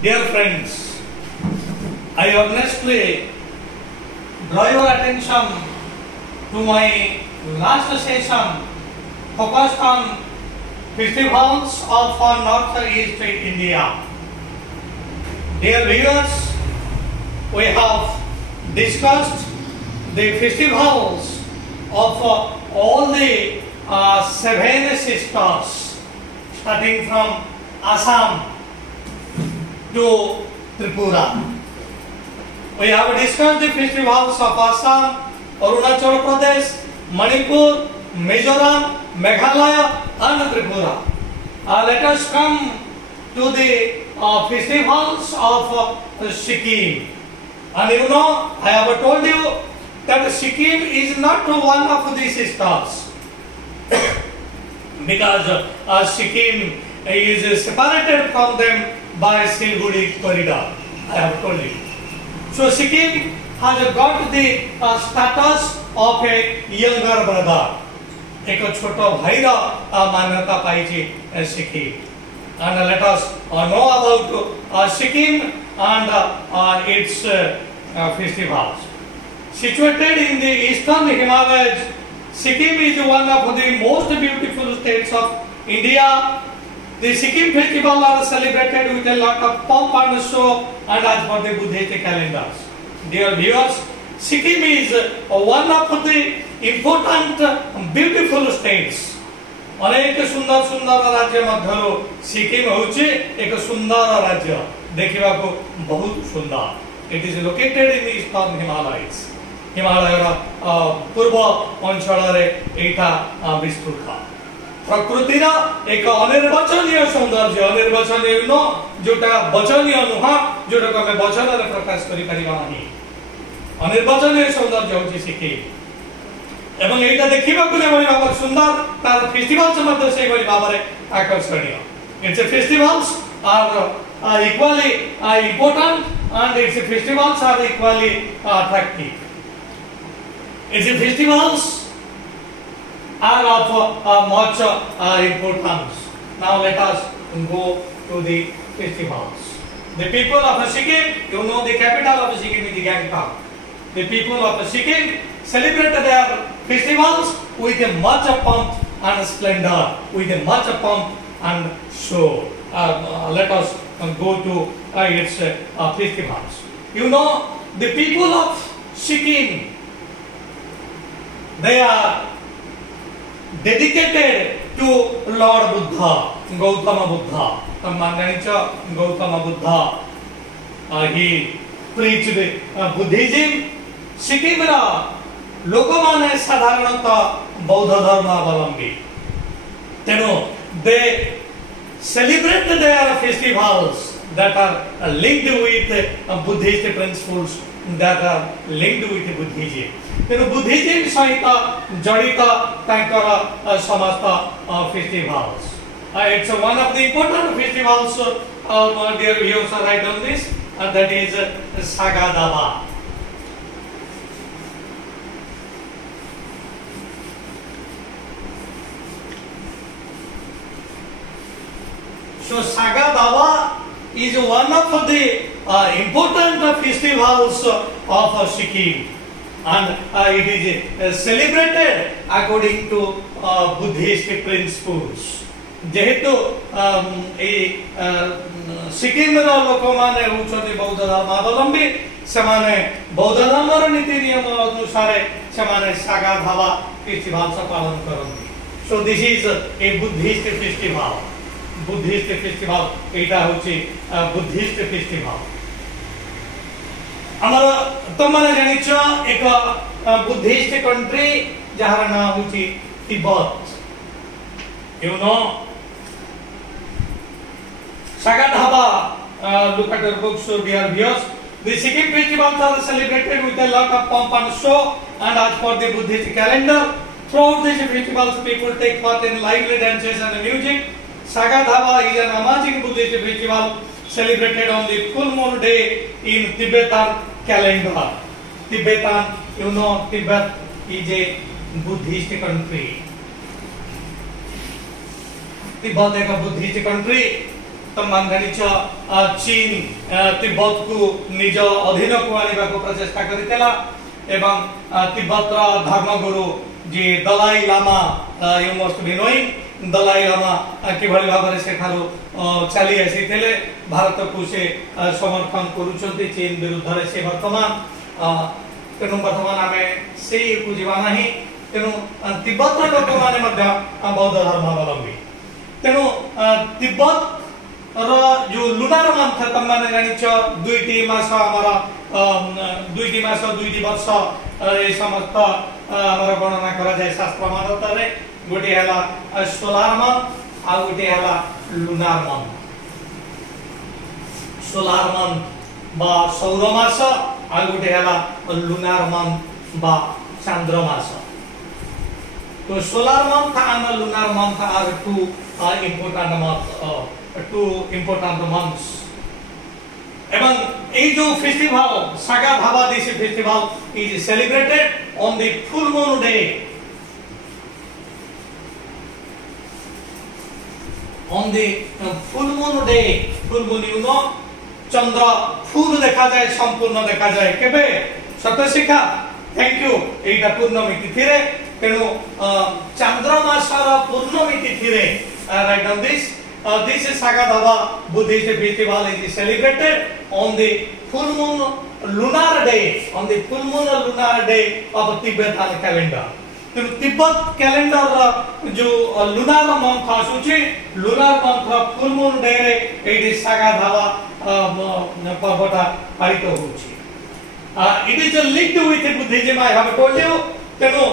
Dear friends, I honestly draw your attention to my last session focused on festivals of North-East India. Dear viewers, we have discussed the festivals of all the seven sisters, starting from Assam to Tripura. We have discussed the festivals of Assam, Arunachal Pradesh, Manipur, Mizoram, Meghalaya and Tripura. Let us come to the festivals of Sikkim. And you know, I have told you that Sikkim is not one of these sisters because Sikkim is separated from them by Siliguri corridor. I have told you. So Sikkim has got the status of a younger brother. एक छोटा भाई का मान्यता पाई थी Sikkim. And let us know about Sikkim and its festivals. Situated in the eastern Himalayas, Sikkim is one of the most beautiful states of India. The Sikkim festivals are celebrated with a lot of pomp and show and as per the Buddhist calendars. Dear viewers, Sikkim is one of the important beautiful states. अनेक सुंदर सुंदर राज्य मध्यरु सिक्किम होउछि एक सुंदर राज्य देखिबा को बहुत सुंदर. It is located in the eastern Himalayas. हिमालयर पूर्व अंचल रे एटा विस्तृत. प्रकृतिर एक अनिर्वचनीय सौंदर्य, अनिर्वचनीय न जोटा वचनीय नुहा जोटा को हमें वचन रे प्रकाश करि परिबा नाही. अनिर्वचनीय सौंदर्य होछि सिक्किम. एवं एटा देखिबा को जेबो बाबा सुंदर तार फेस्टिवल्स मध्ये से बड़ी बाबा आकर्षणीय. Its festivals are equally important and its festivals are equally attractive. Its festivals are of much importance. Now let us go to the festivals. The people of Sikkim, you know the capital of Sikkim is Gangtok. The people of Sikkim celebrate their festivals with much pomp and splendor, with much pomp and show. Let us go to its festivals. You know, the people of Sikkim, they are dedicated to Lord Buddha, Gautama Buddha. Gautama Buddha, he preached Buddhism. Sikkim ra लोक माने साधारणतः बौद्ध धर्म अवलंबी. तेनो they celebrate their festivals that are linked with Buddhist principles, that are linked with Buddhism. तेनो Buddhism सहित जड़ित तांकर समस्त festivals. It's one of the important festivals, dear viewers, right on this, and that is Saga Dawa. So Saga Dawa is one of the important festivals of Sikkim, and it is celebrated according to Buddhist principles. जेहेतु सिक्किम लोक माने होउछन्ति बौद्ध धर्मावलंबी, सेमाने बौद्ध धर्मर नीति नियम अनुसार सेमाने saga धावा फेस्टिवल पालन करन्ति. So this is a Buddhist festival. Buddhist festival, एटा होछि Buddhist festival. हमर तमने जानिछ एक Buddhist country जहार नाम होछि Tibet. You know, Saga Dhaba, look at your books, dear viewers. The Sikkim festivals are celebrated with a lot of pomp and show, and as per the Buddhist calendar, throughout these festivals, people take part in lively dances and music. Saga Dhaba is an amazing Buddhist festival celebrated on the full moon day in Tibetan calendar. Tibetan, you know, Tibet is a Buddhist country. Tibet is a Buddhist country. तुम मान जानिछ चीन तिब्बत को निज अधीन को आनिबा को प्रचेष्टा करितला एवं तिब्बत धर्मगुरु जे Dalai Lama you must be knowing Dalai Lama किभଳି भाବରେ सेठारो चली आसीथिले भारत को से समर्थन करूछन्ति चीन विरुद्ध रे से वर्तमान तेणु वर्तमान आमे से को जीवा नाही तेणु तिब्बत लोक माने मध्य बौद्ध धर्मावलंबी तेणु तिब्बत रो जो लुनार मंथ तम माने जानिछ दुईटी मास हमरा दुईटी मास दुईटी वर्ष ए समस्त हमरा गणना करा जाय शास्त्र मानत रे गोटे हला सोलार मंथ आ गोटे हला लुनार मंथ सोलार मंथ बा सौर मास आ गोटे हला लुनार मंथ बा चंद्र मास तो solar month and lunar month are two important months एवं ये जो फेस्टिवल सागा धावा देसी festival is celebrated on the full moon day on the full moon day full moon you know चंद्र फूल देखा जाए संपूर्ण देखा जाए केबे सतशिखा थैंक यू एटा पूर्णमी तिथि रे तेणु चंद्रमासर पूर्णमी तिथि रे write down this is Sagadhava Buddhist festival is celebrated on the full moon lunar day on the full moon lunar day of Tibetan calendar तेणु तिब्बत कैलेंडर जो लुनार मंथ आसुची lunar month full moon day रे eighty सागाधावा पर्वटा पालित होउची it is linked with Buddhism I have told you तेणु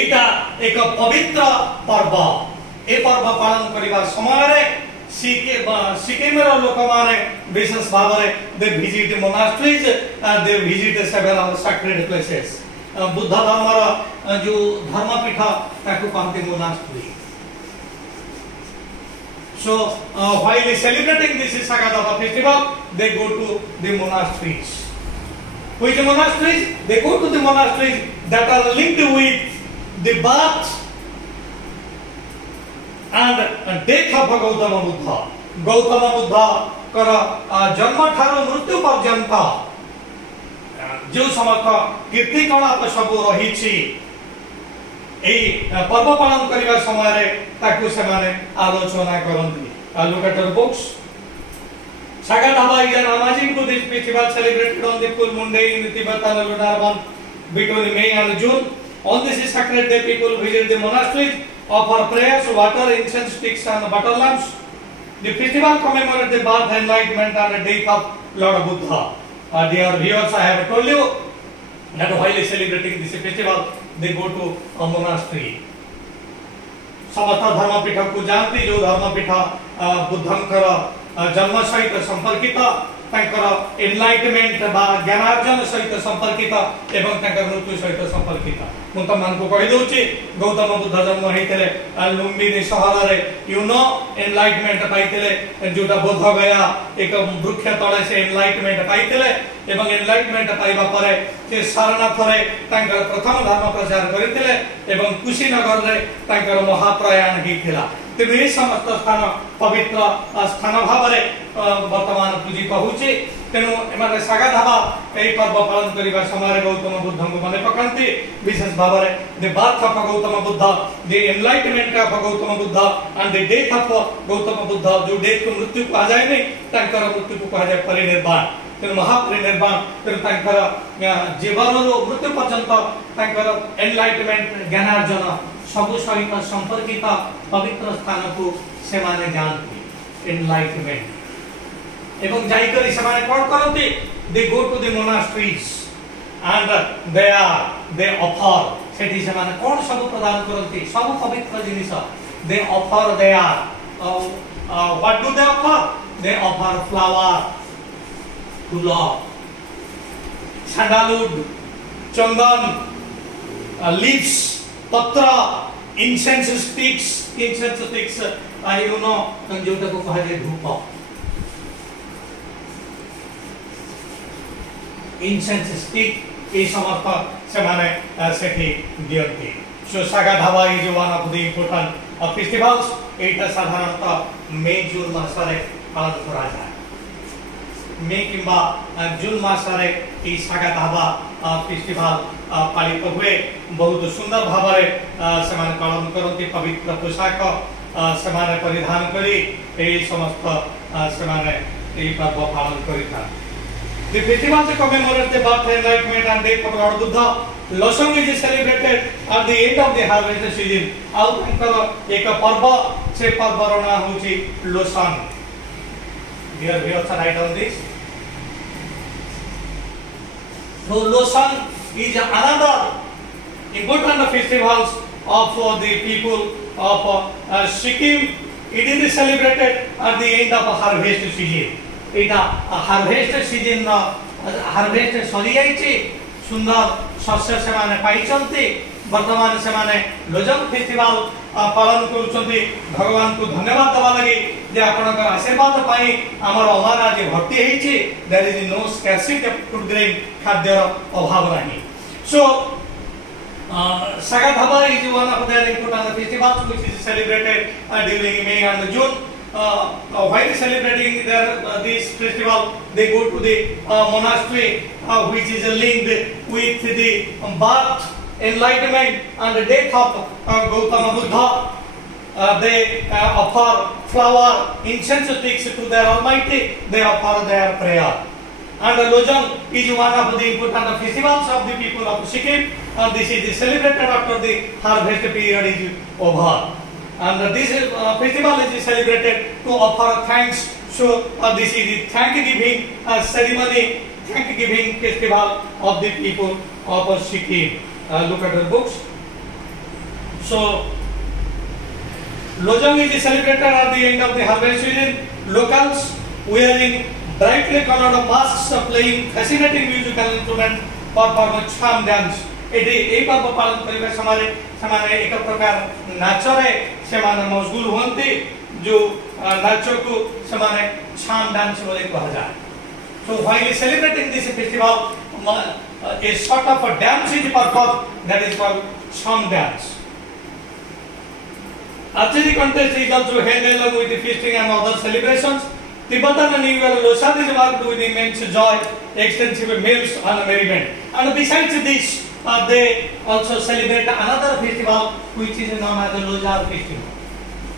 एटा एक पवित्र पर्व ए पर्व पालन करिबा समय रे सिक्किम रो लोक माने विशेष भाव रे they visit monasteries they visit several sacred places Buddha धर्म जो धर्मपीठ ताकू कहते monastery so while celebrating this Sagadhava festival they go to the monasteries which monasteries they go to the monasteries that are linked with the birth and death of Gautama Buddha कर जन्म ठारो मृत्यु पर्यंत जो समस्त कीर्तिकलाप सब रही पर्व पालन करने समय ताकू से आलोचना करती look at your books Sagadhava is an amazing Buddhist festival celebrated on the full moon day in the Tibetan lunar month between May and June on this sacred day people visit the monasteries offer prayers water incense sticks and butter lamps the festival commemorates the birth enlightenment and the death of Lord Buddha dear viewers I have told you that while celebrating this festival they go to a monastery समस्त धर्मपीठ को जानती जो धर्मपीठ बुद्धंकर जन्म सहित संपर्कित तांकर enlightenment बा ज्ञानार्जन सहित संपर्कित एवं तांकर मृत्यु सहित संपर्कित मु त मान को कहि दोछि गौतम बुद्ध जन्म हेतिले लुम्बिनी शहर रे यू नो एनलाइटमेंट पाइतिले जोटा बोध गया एक वृक्ष तळे से एनलाइटमेंट पाइतिले एवं एनलाइटमेंट पाइबा परे से सारनाथ रे तांकर प्रथम धर्म प्रचार करितिले एवं कुशीनगर रे तांकर महाप्रयाण हेतिला तेणु ये समस्त स्थान पवित्र स्थान भाव वर्तमान पूजित होउछि तेणु एमाने सागाधावा ए पर्व पालन करिबा समय गौतम बुद्ध को मने पकांती विशेष भाव the birth of Gautam Buddha the enlightenment of Gautam Buddha and the death of Gautam Buddha जो डेथ को मृत्यु कहा जाय नै तांकर मृत्यु को कहा जाय परिनिर्वाण तेणु महापरिनिर्वाण तेणु तांकर जीवन मृत्यु पर्यंत तांकर एनलाइटमेंट ज्ञानार्जन सब सहित संपर्कित पवित्र स्थान को से माने जानती एनलाइटमेंट एवं जाइकरी से माने कोन करती they go to the monasteries and they offer सेठी से माने कोन सब प्रदान करती सब पवित्र जिनिस they offer they are what do they offer flower फूल सैंडलवुड चंदन लीव्स पत्र इंसेंस स्टिक्स यू नो जोटा को कहा जाए धूप इंसेंस स्टिक ए समस्त से माने सेठी दियंती so Sagadawa is one of the important festivals एटा साधारणतः मे जून मासरे पालन करा जाए मे किंबा जून मासरे ई सागा धाबा फेस्टिवल पालित हुए बहुत सुंदर भाव से पालन करती पवित्र पोशाक से परिधान करी समस्त से पर्व पालन करिथा The festival commemorates the birth, enlightenment and death of Lord Buddha. Losang is celebrated at the end of the harvest season. Out एक पर्व से पर्व रना होची Losoong. Here we also write on this. So Losang is another important festivals of the people of Sikkim. It is celebrated at the end of harvest season. इटा harvest season harvest सरी जाइए सुंदर शस्य से माने पाइचंती वर्तमान से माने लोजंग फेस्टिवल पालन करूचंती भगवान को धन्यवाद दवा लगी जे आपनकर आशीर्वाद पाई हमर अमारा जे भक्ति हेछि there is no scarcity of food grain खाद्य अभाव नहीं सो Saga Dhaba is one of their important festivals which is celebrated during May and June. While celebrating this festival, they go to the monastery which is linked with the birth, enlightenment and the death of Gautama Buddha. They offer flower, incense sticks to their Almighty, they offer their prayer. And Lojang is one of the important festivals of the people of Sikkim. This is celebrated after the harvest period is over. And this festival is celebrated to offer thanks. So this is the thank-giving ceremony, thank-giving festival of the people of Sikkim. Look at the books. So Lojang is celebrated at the end of the harvest season. Locals wearing brightly colored masks, playing fascinating musical instruments, perform charm dance. एक पर्व पालन करने समय एक प्रकार नाचरे से मशगूल होती जो नाच को से छाम डांस बोले कहा जाए. So while celebrating this festival, a sort of a dance is performed that is called Chham dance. Archery contest is also held along with the feasting and other celebrations. Tibetan New Year Losang is marked with immense joy, extensive meals and merriment. And besides this, they also celebrate another festival which is known as the Losar festival.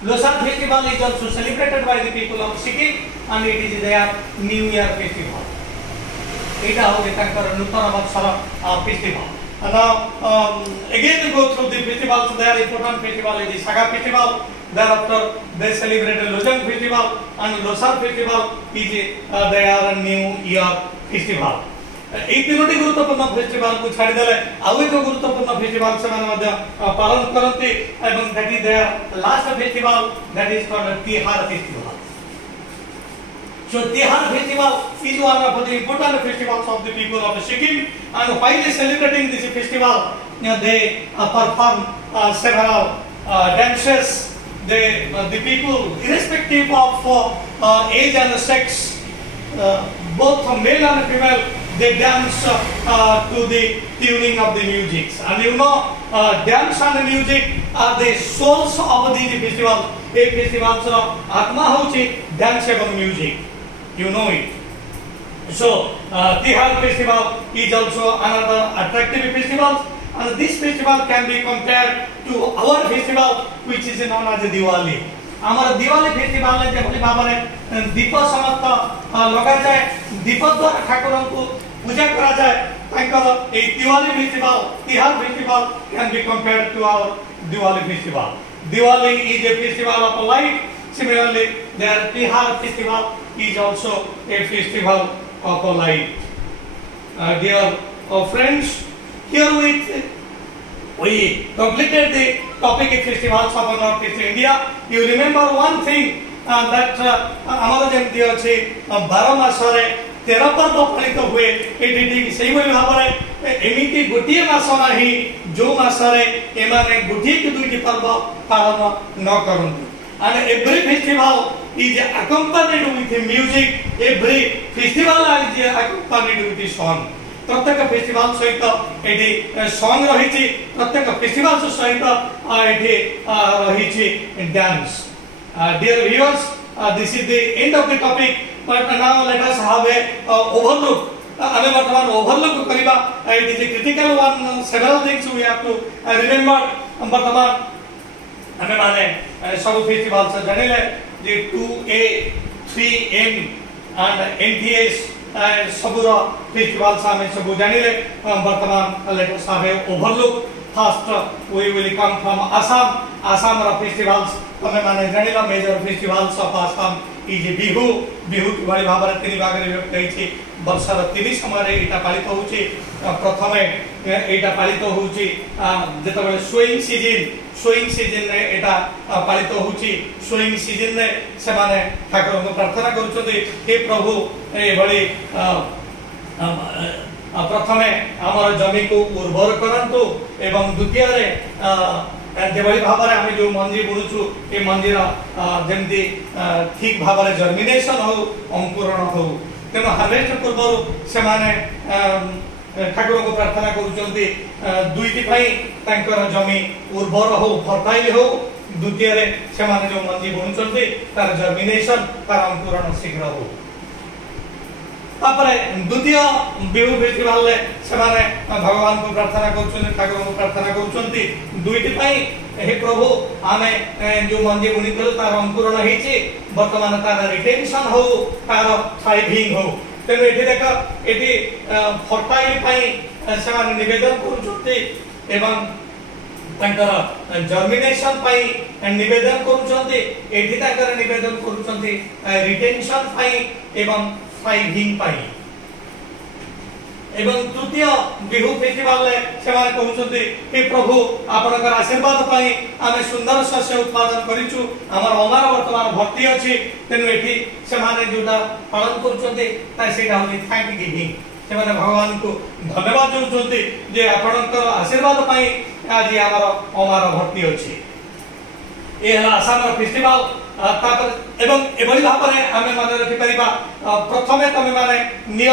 Losar festival is also celebrated by the people of Sikkim and it is their New Year festival. It is their Nutana Vatsara festival. And now again to go through the festivals, their important festival is the Saga festival. Thereafter they celebrate the Lojang festival and Losar festival is their New Year festival. এই তিনটি গুরুত্বপূর্ণ festival को ছাড়ি দেলে আউ এক গুরুত্বপূর্ণ festival সেমানে মধ্যে পালন করতে এবং that is their last festival that is called Tihar festival. So Tihar festival is one of the important festivals of the people of Sikkim, and while celebrating this festival they perform several dances. The people irrespective of age and sex, both male and female, they dance to the tuning of the music. And you know, dance and music are the souls of the festival. A festival of Atma hochi dance and music. You know it. So Tihar festival is also another attractive festival. And this festival can be compared to our festival which is known as Diwali. हमारा Diwali festival में जब बाबा ने दीप समस्त लगा जाए दीप द्वारा ठाकुरों को पूजा करा जाए ताकि ये Diwali festival Tihar festival can be compared to our Diwali festival. Diwali is a festival of light. Similarly, their Tihar festival is also a festival of light. Dear friends, here we completed the topic of festivals of Northeast India. You remember one thing that हमारा जब दिया छे 12 मासरे 13 पर्व पालित हुए eighty सही भाई भाବରେ एमिति गोटिए मास नाही जो मासरे एमाने गोटिए के दुईटी पर्व पालन न करंतु. And every festival is accompanied with music. Every festival is accompanied with song. प्रत्येक फेस्टिवल सहित एटी सॉन्ग रही प्रत्येक फेस्टिवल सहित एटी रही dance. dear viewers, this is the end of the topic, but now let us have a overlook. Ame bartaman overlook kariba. It is a critical one. Several things we have to remember. Bartaman ame mane सब festivals janile the 2A, 3M and NTS सबुरा festivals ame सब janile. Bartaman let us have a overlook. First, we will come from Assam. Assam festivals. तमे माने जानिला major festivals of Assam is Bihu Bihu किबा भाबरे तीन भागरे विभक्त होइछि वर्षर 30 समय एटा पालित होउछि प्रथमे एटा पालित होउछि जेतबे सोइंग सीजन रे एटा पालित होउछि सोइंग सीजन रे से माने ठाकुर को प्रार्थना करूछथि हे प्रभु ए भली प्रथमे हमर जमी को उर्वर करंतु एवं द्वितीय रे जेभली भाव में आम जो मंजी बुणुचु ये मंजीर जमी ठीक भाव में जर्मिनेशन हो अंकुरण हो तेणु हार्वेस्ट पूर्व से ठाकुर को प्रार्थना करुचंती दुईटी जमी उर्वर हो फर्टाइल हो द्वितीय से जो मंजी बुणुचंती तार जर्मिनेशन तार अंकुरण शीघ्र हो द्वितीय बिहु फेस्टिवल से भगवान को प्रार्थना कर ठाकुर को प्रार्थना कर दुईटी हे प्रभु आमे जो मंजी बुणी तार अंकुरण होती बर्तमान तार रिटेंशन हो तार थ्राइविंग हो तेणु ये देख ये फर्टाइल से निवेदन कर जर्मिनेशन निवेदन कर निवेदन कर रिटेंशन एवं थ्राइविंग एवं तृतीय बिहु फेस्टिवल से कहते हे प्रभु आपनकर आशीर्वाद पाई आमे सुंदर शस्य उत्पादन करिछु हमर अमार वर्तमान भक्ति अछि तेनु एठी से माने जोटा पालन करछते ता सेटा होली थैंक गिविंग से माने भगवान को धन्यवाद जोचते जे आपनकर आशीर्वाद पाई आज हमर अमार भक्ति अछि ए हला आसाम फेस्टिवल तापर एवं एबली भाव में आमे माने रखि परिबा प्रथमे तमे माने निय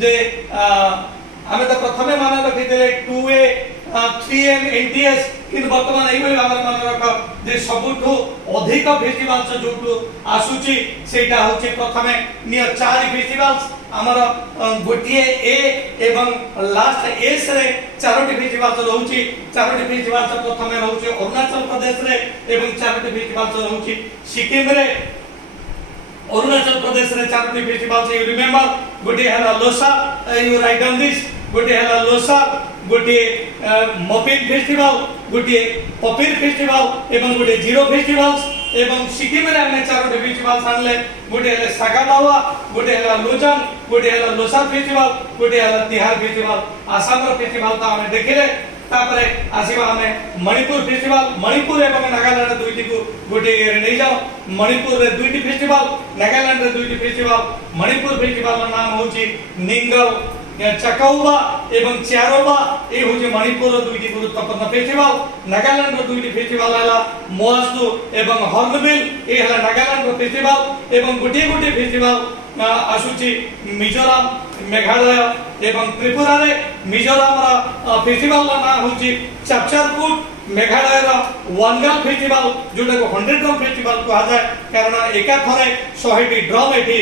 जे आमे तो प्रथमे माने रखि देले 2A 3M NTS किन वर्तमान एबली भाव में माने रख जे सबुठु अधिक फेस्टिवल्स जोटु आसुची सेटा होची प्रथमे निय 4 फेस्टिवल्स हमर गोटिए ए एवं लास्ट एस रे चारोटी फेस्टिवल्स रहउची चारोटी फेस्टिवल्स प्रथमे रहउची अरुणाचल प्रदेश रे एवं चारोटी फेस्टिवल्स रहउची सिक्किम रे अरुणाचल प्रदेश रे चारोटी फेस्टिवल्स यू रिमेंबर गोटे हला Losar you write down this गोटे हला लोसा गोटे मपिन फेस्टिवल गोटे पपिर फेस्टिवल एवं गोटे जीरो फेस्टिवल्स एवं सिक्किम रे हमने चारोटी फेस्टिवल सानले गोटे हला सागादावा गोटे हला लोजन गोटे हला लोसा फेस्टिवल गोटे हला तिहार फेस्टिवल आसाम रो फेस्टिवल ता हमें देखिले तापरे आसीबा हमें मणिपुर फेस्टिवल मणिपुर एवं नागालैंड दुईटी को गोटे रे नै जाओ मणिपुर रे दुईटी फेस्टिवल नागालैंड रे दुईटी फेस्टिवल मणिपुर फेस्टिवल रो नाम होची निंगल चकौबा एवं चारोबा ए होची मणिपुर रो दुईटी गुरुत्वपूर्ण फेस्टिवल नागालैंड रो दुईटी फेस्टिवल हला मोआसु एवं हॉर्नबिल ए हला नागालैंड रो फेस्टिवल एवं गोटे गोटे फेस्टिवल आसुची मिजोरम मेघालय एवं त्रिपुरा रे मिजोरम रा फेस्टिवल ना होची चापचारपुट मेघालय रा वनगल फेस्टिवल जोटा को 100 ड्रम फेस्टिवल को आ जाए कारण एका थरे 100 ड्रम एठी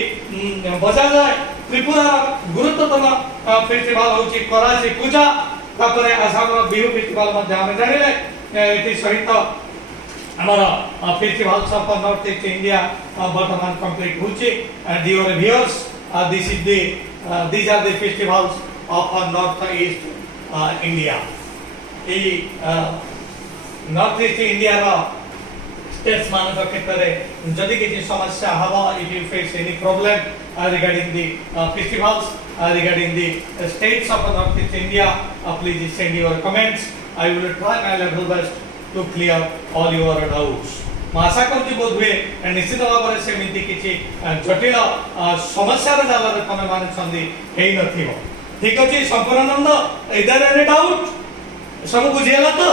बजा जाए त्रिपुरा गुरुत्वपूर्ण फेस्टिवल होची कराची पूजा तापरे आसाम रा बिहु फेस्टिवल मध्ये हम जानिले एठी सहित हमारा festivals of north east India वर्तमान कंप्लीट होची dear viewers this is the these are the festivals of north east India north east India रा states मान क्षेत्र रे जदि किछि समस्या हवा if you face any problem regarding the festivals regarding the states of north east India please send your comments I will try my level best to clear all your doubts आशा करूँ बोध हुए निश्चित भाव में सेमती किसी जटिल समस्या जाल तुम मान ठीक अच्छे संपूर्णानंद इधर एनी डाउट सब बुझीगला तो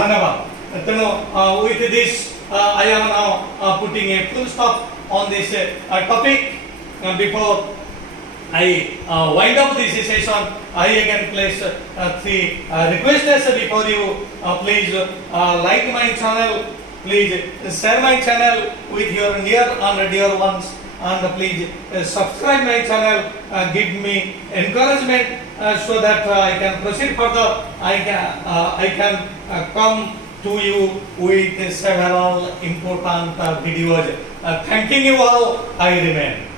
धन्यवाद तेणु with this I am now putting a full stop on this topic before I wind up this session. I again place 3 requests before you. Please like my channel, please share my channel with your near and dear ones, and please subscribe my channel, give me encouragement so that I can proceed further. I can come to you with several important videos. Thanking you all, I remain.